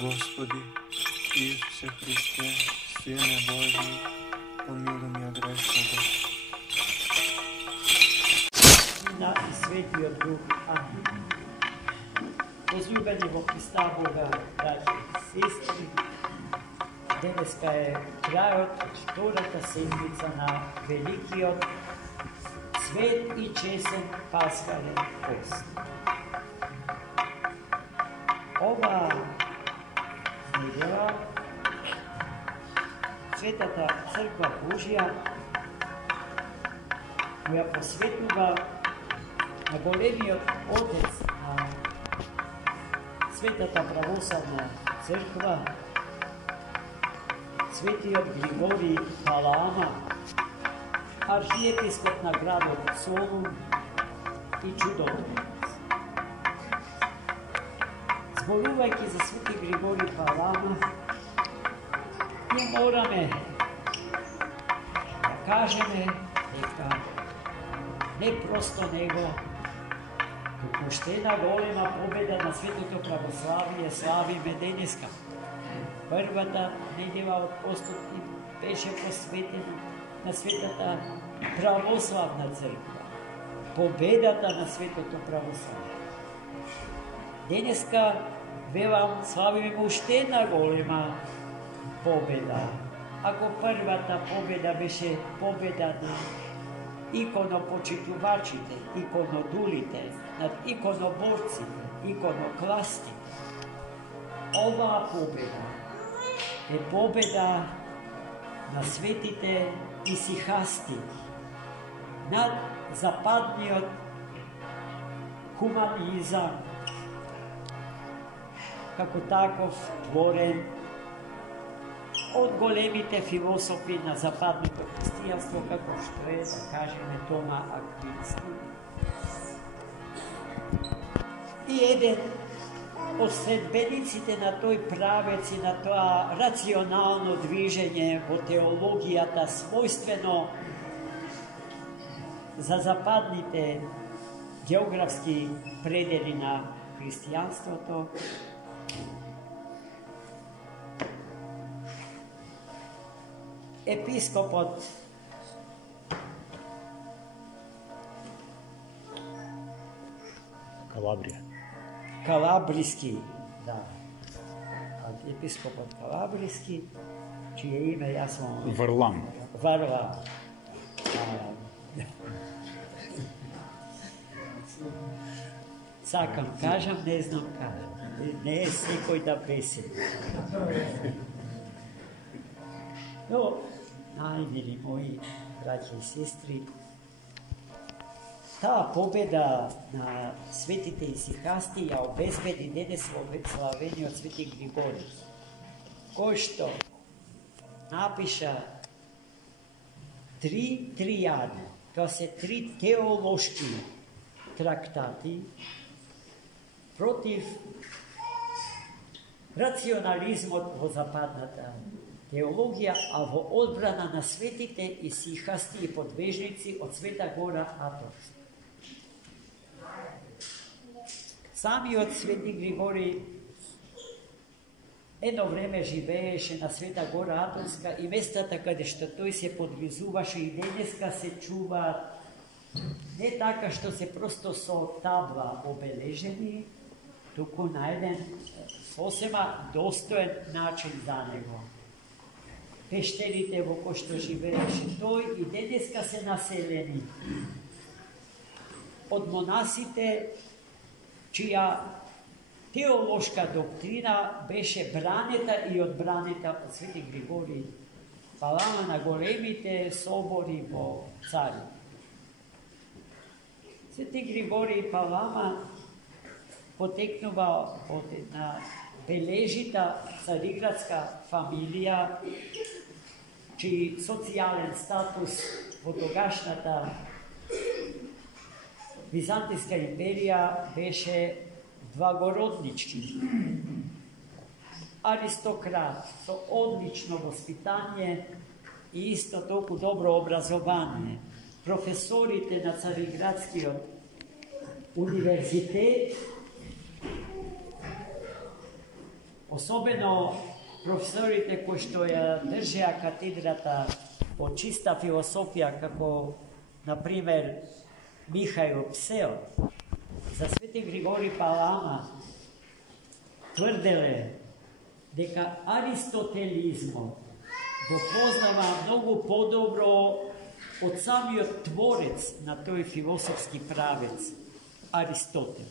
Господи, Исусе Христе, Сине Божи, помилуй ме грешного. На и Светиот Дух. Амин. Возлюбени во Христа Бога, браќи и сестри, денеска е крајот од втората седмица на великиот, свет и чесен пасхален пост. Ова недела Светата Црква Божја ја посветува на големиот Отец на Светата Православна Црква, Светиот Григорий Палама, архиепископ на градот Солун и чудотворец. Зборувајќи за Свети Григорий Палама, ние мораме да кажеме дека не просто него, туку една голема победа на светото православие славиме денеска. Првата недела од постот беше посветена на Светата Православна Црква, победата на светото православие. Денеска, велам, славиме уште една голема победа. Ако првата победа беше победа на иконопочитувачите, иконодулите, над иконоборците, иконокластите, оваа победа е победа на светите исихасти над западниот хуманизам, како таков творен од големите философи на западното христијанство, како што е, да кажеме, Тома Аквински. И еден од следбениците на тој правец и на тоа рационално движење во теологијата, својствено за западните географски предели на христијанството, епископот Калабриски, да, епископот Калабриски, чие име јас сум Варлам. Сакам кажам, не знам кажам. Не е секој да бесен. Но, најмили мои браќи и сестри, таа победа на светите исихасти ја обезбеди денес во славениот Свети Григорий, кој што напиша 3 тријади, тоа се 3 теолошки трактати против рационализмот во западната теологија, а во одбрана на светите исихасти и подвижници од Света Гора Атонска. Самиот Свети Григорий едно време живееше на Света Гора Атонска и местата каде што тој се подвизуваше и денеска се чуваат не така што се просто со табла обележени, туку на еден сосема достоен начин за него. Пештерите во кои што живееше тој и денеска се населени од монасите чија теолошка доктрина беше бранета и одбранета од Свети Григорий Палама на големите собори во Цари. Свети Григорий Палама потекнува од една бележита цариградска фамилија, чиј социјален статус во тогашната Византијска империја беше благороднички. Аристократ со одлично воспитание и исто толку добро образование. Професорите на Цариградскиот универзитет особено професорите кои што ја држеа катедрата по чиста философија, како, например, Михаил Псел, за Свети Григори Палама тврделе дека аристотелизмот го познава многу подобро од самиот творец на тој философски правец, Аристотел.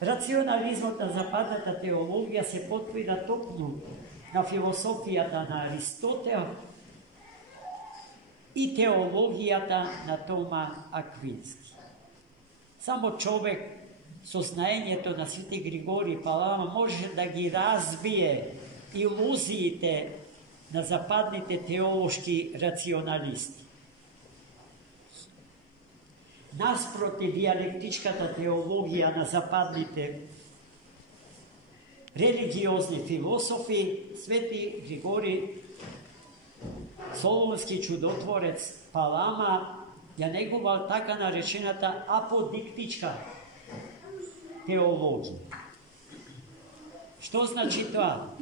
Рационализмот на западната теологија се потпира токму на философијата на Аристотел и теологијата на Тома Аквински. Само човек со знаењето на Свети Григори Палама може да ги разбие илузиите на западните теолошки рационалисти. Наспроти диалектичката теологија на западните религиозни философи, Свети Григори Солунски чудотворец Палама ја негувал така наречената аподиктичка теологија. Што значи тоа?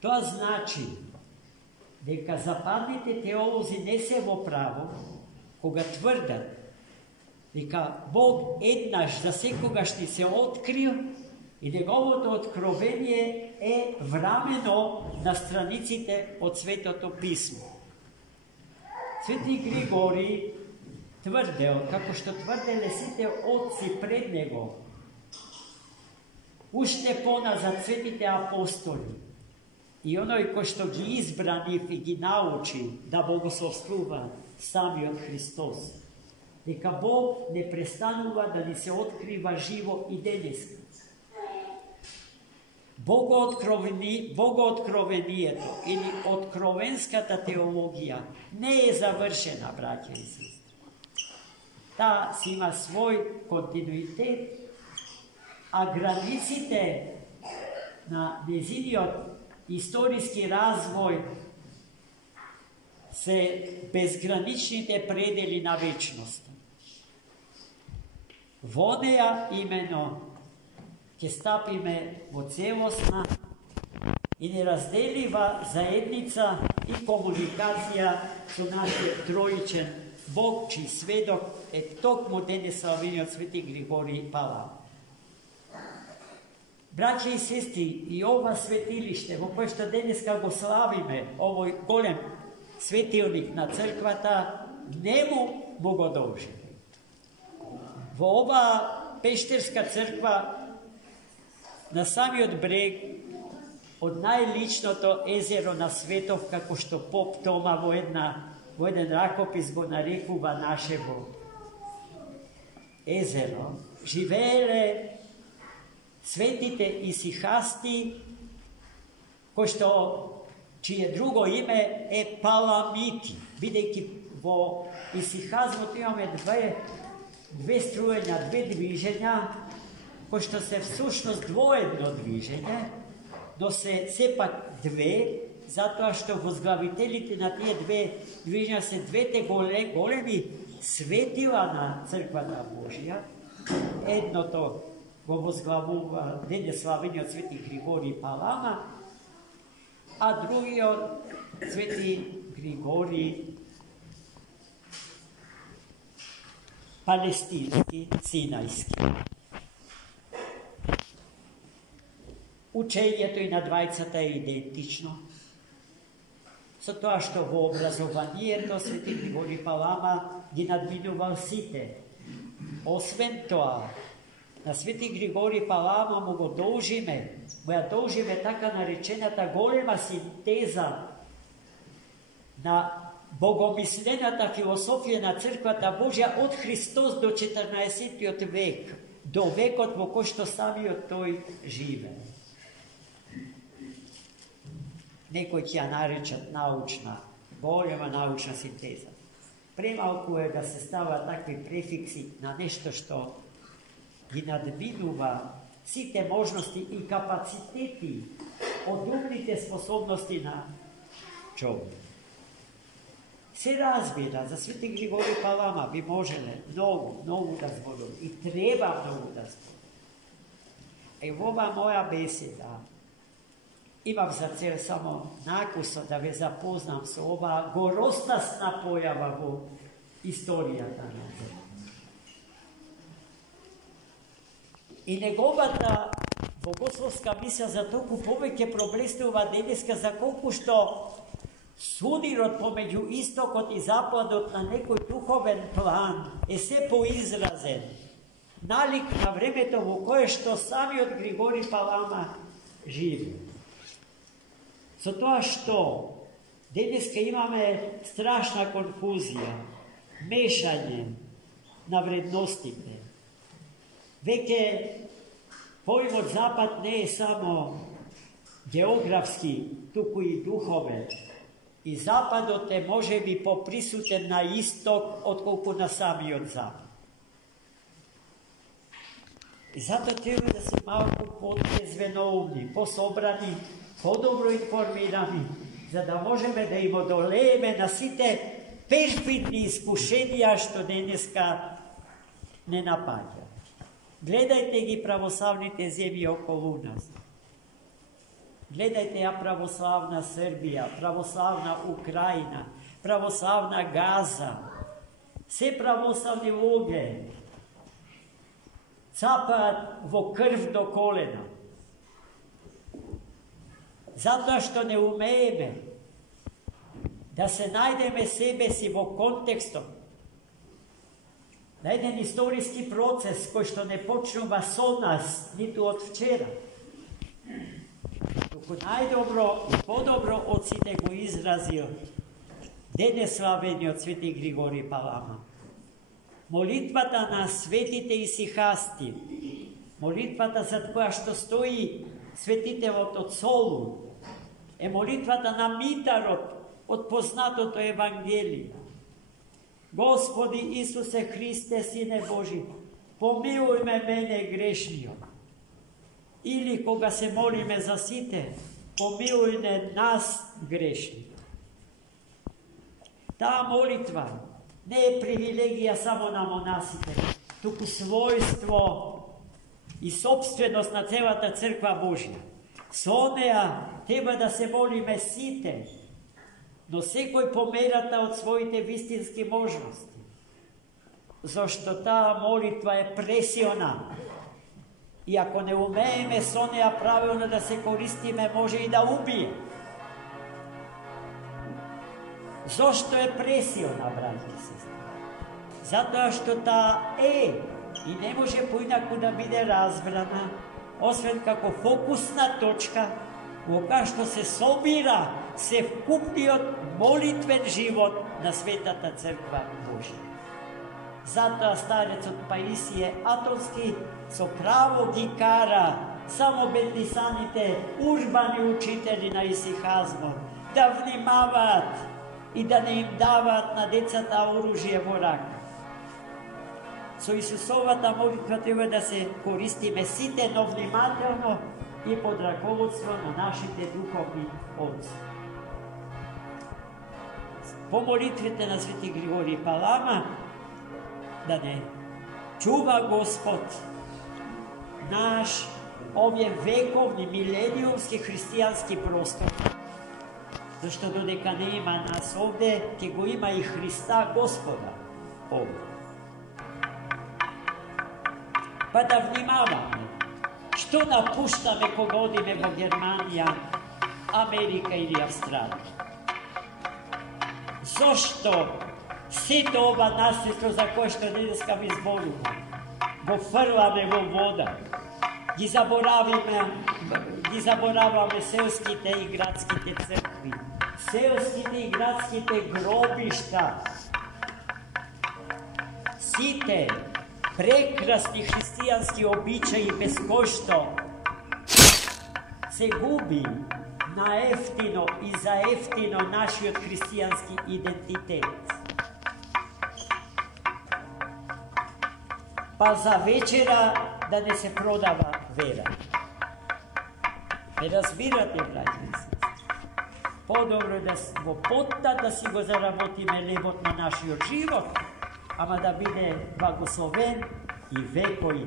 Тоа значи дека западните теолози не се во право кога тврдат дека Бог еднаш за секогаш ни се открил и неговото откровение е врамено на страниците од Светото Писмо. Свети Григори тврдел, како што тврделе сите отци пред него, уште поназад светите апостоли и оној кој што ги избра нив и ги научи да богословствува самиот Христос, дека Бог не престанува да ни се открива живо и денеска. Богооткровението или откровенската теологија не е завршена, браќа и сестри. Таа си има свој континуитет, а границите на незиниот историски развој се безграничните предели на вечноста. Во неја имено ќе стапиме во целосна и неразделива заедница и комуникација со нашиот троичен Бог, чиј сведок е токму денеславениот Свети Григори Палама. Браќа и сестри, и ова светилиште, во кое што денеска го славиме, овој голем светилник на црквата, нему му го должиме. Во ова пештерска црква, на самиот брег, од најличното езеро на светов, како што поп Тома во еден ракопис го нарекува нашево езеро, живееле светите исихасти, кој што чие друго име е Паламити, бидејќи во исихазмот имаме две струења, две движења, кои што се всушност двоедно движење, но се сепак две, затоа што возглавителите на тие две движења се двете големи светила на црквата Божија. Едното го возглавува денеславениот Свети Григори Палама, а другиот Свети Григори Палестински, Синајски. Учењето и на двајцата е идентично, со тоа што во образованието Свети Григори Палама ги надминувал сите. Освен тоа, на Свети Григори Палама му го должиме така наречената голема синтеза на богомислената философија на црквата Божја од Христос до 14 век, до векот во кој што самиот тој живе. Некои ќе ја наречат научна, голема научна синтеза. Премалку е да се става такви префикси на нешто што ги надминува сите можности и капацитети од умните способности на човек. Се разбира, за Свети Григори Палама би можеле многу да зборуваме и треба многу да зборуваме. И во ова моја беседа имам за цел само накусо да ве запознам со ова горостасна појава во историјата на земја. И неговата богословска мисија за толку повеќе проблестува денеска за колку што судирот помеѓу истокот и западот на некој духовен план е се поизразен, налик на времето во кое што самиот Григори Палама живи. Со тоа што денеска имаме страшна конфузија, мешање на вредностите. Веќе поимот Запад не е само географски, туку и духовен. И Западот е можеби поприсутен на исток отколку на самиот Запад. И затоа треба да се малку потрезвеноумни, пособрани, подобро информирани, за да можеме да им одолееме на сите перфидни искушенија што денеска не напаѓа. Гледајте ги православните земји околу нас. Гледајте ја православна Србија, православна Украина, православна Газа. Се православни луѓе цапаат во крв до колена. Затоа што не умееме да се најдеме себе си во контекстот на еден историски процес кој што не почнува со нас, ниту од вчера. Туку најдобро и подобро од сите го изразил денес славениот свети Григори Палама. Молитвата на светите исихасти, молитвата за која што стои светителот од Солун, е молитвата на Митарот од познатото Евангелие. Господи Исусе Христе, Сине Божи, помилуј ме мене грешниот. Или кога се молиме за сите, помилуј не нас грешни. Таа молитва не е привилегија само на монасите, туку својство и собственост на целата црква Божја. Со неа треба да се молиме сите, но секој померата од своите вистински можности. Зашто таа молитва е пресилна. И ако не умееме со неа правилно да се користиме, може и да убие. Зошто е пресилна, браќи и сестри? Затоа што таа е и не може поинаку да биде разбрана, освен како фокусна точка во која што се собира севкупниот молитвен живот на Светата Црква Божја. Затоа старецот Паисije Атонски со право ги кара само беднисаните урбани учители на исихазмот да внимаваат и да не им даваат на децата оружје во рака. Со Исусовата молитва треба да се користиме сите, но внимателно и под раководство на нашите духовни отци. По молитвите на свети Григори Палама да не чува Господ наш овие вековни, милениумски христијански простор, зашто додека не има нас овде, ќе го има и Христа Господа овде. Па да внимаваме, што напуштаме кога одиме во Германија, Америка или Австралија. Зошто сето ова наследство за кое што денеска ви зборуваме, го фрламе во вода, ги забораваме селските и градските цркви, селските и градските гробишта, сите прекрасни христијански обичаи без кои што се губи на ефтино и за ефтино нашиот христијански идентитет. Па за вечера да не се продава вера. Не разбирате, браќи и сестри. Подобро да во потта да си го заработиме лебот на нашиот живот, ама да биде благословен и векој.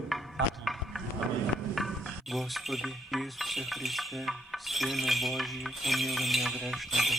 Амин. Господи Исусе Христе, Сине Божи, помилуй меня грешного.